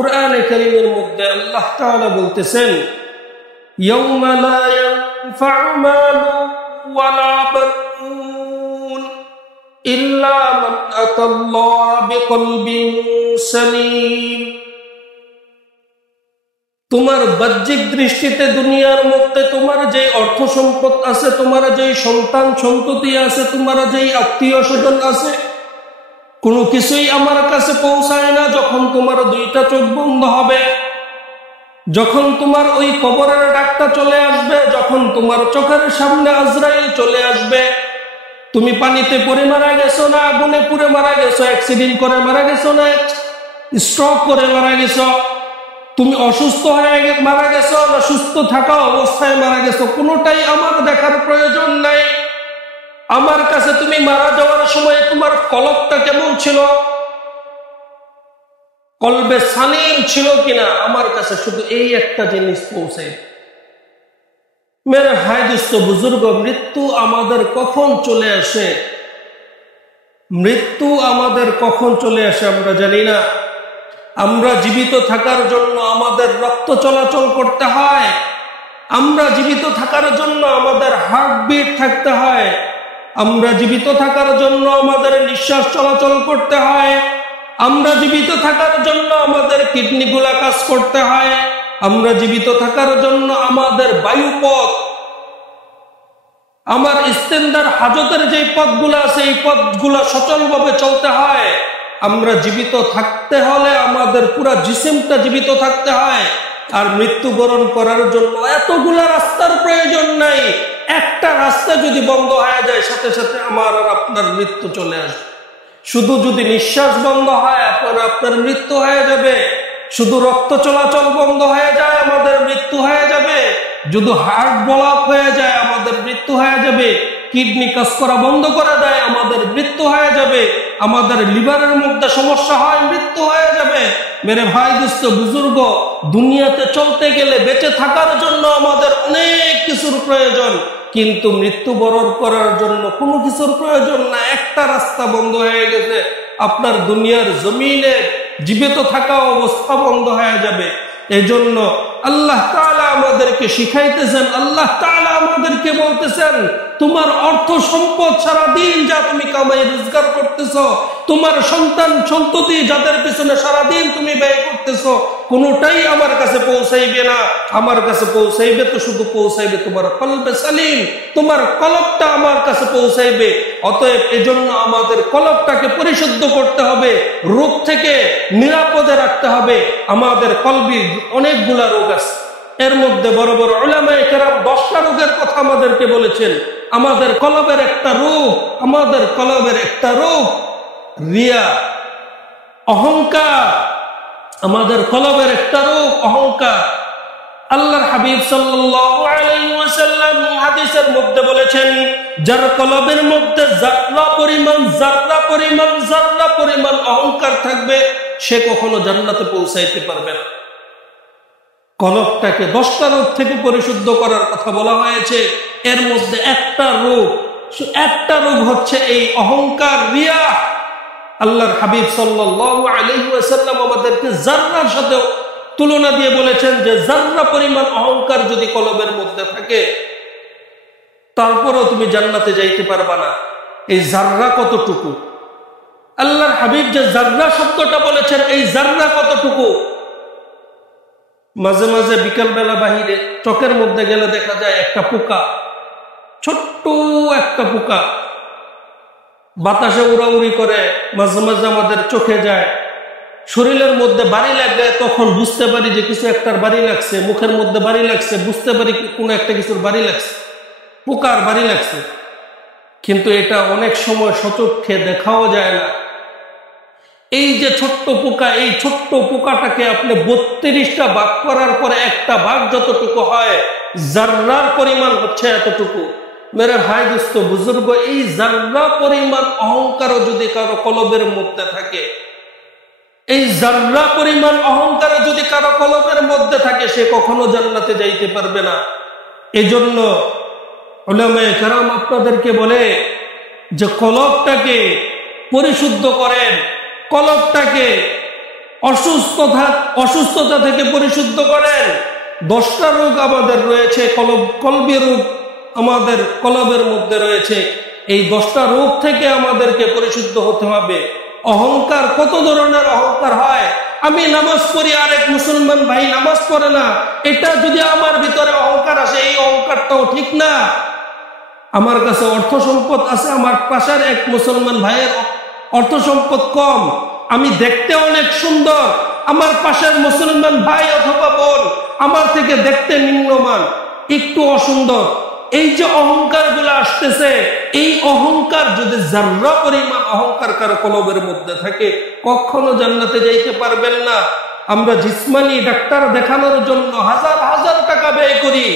কুরআনে কারীমের মধ্যে আল্লাহ তাআলা বলতেছেন, ইয়াউমা লা ইয়ানফা'ু মালুন ওয়ালা বানুন ইল্লা মান আতাল্লাহ বিকলবিন সালিম। তোমার বাহ্যিক দৃষ্টিতে দুনিয়ার মধ্যে তোমার যে অর্থ সম্পদ আছে, তোমার যে সন্তান সন্ততি আছে, তোমার যে আত্মীয় স্বজন আছে, কোনো কিছুই আমার কাছে পৌঁছায় না যখন তোমার দুইটা চোখ বন্ধ হবে, যখন তোমার ওই কবরের ডাকটা চলে আসবে, যখন তোমার চোখের সামনে আজরাইল চলে আসবে। তুমি পানিতে পড়ে মারা গেছো না আগুনে পুড়ে মারা গেছো, অ্যাক্সিডেন্ট করে মারা গেছো না স্ট্রোক করে মারা গেছো, তুমি অসুস্থ হয়ে মারা গেছো না সুস্থ থাকা অবস্থায় মারা গেছো, কোনোটাই আমার দেখার প্রয়োজন নাই। আমার কাছে তুমি মারা যাওয়ার সময় তোমার কলবটা কেমন ছিল, কলবে সালিম ছিল কিনা, আমার কাছে শুধু এই একটা জিনিস পৌঁছে। মেরে হায় দুস্থ বুজুর্গ, মৃত্যু আমাদের কখন চলে আসে, মৃত্যু আমাদের কখন চলে আসে আমরা জানি না। আমরা জীবিত থাকার জন্য আমাদের রক্ত চলাচল করতে হয়, আমরা জীবিত থাকার জন্য আমাদের হার্টবিট থাকতে হয়, আমরা জীবিত থাকার জন্য আমাদের নিঃশ্বাস চলাচল করতে হয়, আমরা জীবিত থাকার জন্য আমাদের কিডনিগুলা কাজ করতে হয়, আমরা জীবিত থাকার জন্য আমাদের বায়ুপথ, আমার ইস্তেন্দার হাজতের যে পথগুলো আছে এই পথগুলা সচলভাবে চলতে হয়। আমরা জীবিত থাকতে হলে আমাদের পুরা জিসিমটা জীবিত থাকতে হয়। আর মৃত্যুবরণ করার জন্য এতগুলা রাস্তার প্রয়োজন নাই, একটা রাস্তা যদি বন্ধ হয়ে যায় সাথে সাথে আমার আর আপনার মৃত্যু চলে আসবে। শুধু যদি নিঃশ্বাস বন্ধ হয় আপনার মৃত্যু হয়ে যাবে, শুধু রক্ত চলাচল বন্ধ হয়ে যায় আমাদের মৃত্যু হয়ে যাবে, যদি হার্ট ব্লক হয়ে যায় আমাদের মৃত্যু হয়ে যাবে, কিডনি কাজ করা বন্ধ করে দেয় আমাদের মৃত্যু হয়ে যাবে, আমাদের লিভারের মধ্যে সমস্যা হয় মৃত্যু হয়ে যাবে। মেরে ভাই দোস্ত বুজুর্গ, দুনিয়াতে চলতে গেলে বেঁচে থাকার জন্য আমাদের অনেক কিছুর প্রয়োজন, কিন্তু মৃত্যুবরণ করার জন্য কোনো কিছুর প্রয়োজন না। একটা রাস্তা বন্ধ হয়ে গেছে, আপনার দুনিয়ার জমিনে জীবিত থাকা অবস্থা বন্ধ হয়ে যাবে। এজন্য আল্লাহ তাআলা আমাদেরকে শিখাইতেছেন, আল্লাহ তাআলা আমাদেরকে বলতেছেন, তোমার অর্থ সম্পদ সারাদিন যা তুমি কামাই রোজগার করতেছো, তোমার সন্তান সন্ততি যাদের পিছনে সারাদিন তুমি ব্যয় করতেছো, কোনোটাই আমার কাছে পৌঁছাইবে না। আমার কাছে পৌঁছাইবে তো শুধু পৌঁছাইবে তোমার কলবে সালিম, তোমার কলবটা আমার কাছে পৌঁছাইবে। অতএব এজন্য আমাদের কলবটাকে পরিশুদ্ধ করতে হবে, রোগ থেকে নিরাপদে রাখতে হবে। আমাদের কলবির অনেকগুলা রোগ আছে, এর মধ্যে বড় বড় উলামায়ে কেরাম 10টা রোগের কথা আমাদেরকে বলেছেন। আমাদের কলবের একটা রোগ, আমাদের কলবের একটা রোগ রিয়া, অহংকার। আমাদের কলবের একটা রোগ অহংকার। আল্লাহর হাবিব সাল্লাল্লাহু আলাইহি ওয়াসাল্লাম হাদিসের মধ্যে বলেছেন, যার কলবের মধ্যে যারা পরিমাণ অহংকার থাকবে সে কখনো জান্নাতে পৌঁছাইতে পারবে না। কলবটাকে 10টা রোগ থেকে পরিশুদ্ধ করার কথা বলা হয়েছে, এর মধ্যে একটা রোগ হচ্ছে এই অহংকার, রিয়া। আল্লাহর হাবিব সাল্লাল্লাহু আলাইহি ওয়াসাল্লাম আমাদেরকে যাররার সাথে তুলনা দিয়ে বলেছেন যে যাররা পরিমাণ অহংকার যদি কলবের মধ্যে থাকে তারপরেও তুমি জান্নাতে যাইতে পারবা না। এই যাররা কতটুকু? আল্লাহর হাবিব যে যাররা শব্দটা বলেছেন, এই যাররা কতটুকু? মাঝে মাঝে বিকালবেলা বাহিরে চকের মধ্যে গেলে দেখা যায় একটা পোকা, ছোট্ট একটা পোকা বাতাসে উড়াউড়ি করে, মাঝে মাঝে আমাদের চোখে যায়, শরীরের মধ্যে বাড়ি লাগলে তখন বুঝতে পারি যে কিছু একটার বাড়ি লাগছে, মুখের মধ্যে বাড়ি লাগছে, বুঝতে পারি কোনো একটা কিছুর বাড়ি লাগছে, পোকার বাড়ি লাগছে। কিন্তু এটা অনেক সময় সচক্ষে দেখাও যায় না। এই যে ছোট্ট পোকা, এই ছোট্ট পোকাটাকে আপনি 32টা ভাগ করার পরে একটা ভাগ যতটুকু হয়, জাররার পরিমাণ হচ্ছে এতটুকু। মেরে ভাই দোস্ত বুজুর্গ, এই জাররা পরিমাণ অহংকারও যদি কারো কলবের মধ্যে থাকে, এই জাররা পরিমাণ অহংকার যদি কারো কলবের মধ্যে থাকে, সে কখনো জান্নাতে যাইতে পারবে না। এজন্য উলামায়ে কেরাম আপনাদেরকে বলে যে কলবটাকে পরিশুদ্ধ করেন, কলবটাকে অসুস্থতা থেকে পরিশুদ্ধ করেন। 10টা রোগ আমাদের রয়েছে, কলবি রোগ আমাদের কলবের মধ্যে রয়েছে। এই 10টা রোগ থেকে আমাদেরকে পরিশুদ্ধ হতে হবে। অহংকার, কত ধরনের অহংকার হয়। আমি নামাজ পড়ি, আরেক মুসলমান ভাই নামাজ পড়ে না, এটা যদি আমার ভিতরে অহংকার আসে, এই অহংকারটাও ঠিক না। আমার কাছে অর্থ সম্পদ আছে, আমার পাশের এক মুসলমান ভাইয়ের অর্থ সম্পদ কম, আমি দেখতে অনেক সুন্দর, আমার পাশের মুসলমান ভাই অথবা বোন আমার থেকে দেখতে নিম্নমান, একটু অসুন্দর। এই যে অহংকার গুলো আসতেছে, এই অহংকার যদি যারা পরিমাণ অহংকার কারো কলবের মধ্যে থাকে, কখনো জান্নাতে যাইতে পারবেন না। আমরা জিসমানি ডাক্তার দেখানোর জন্য হাজার হাজার টাকা ব্যয় করি,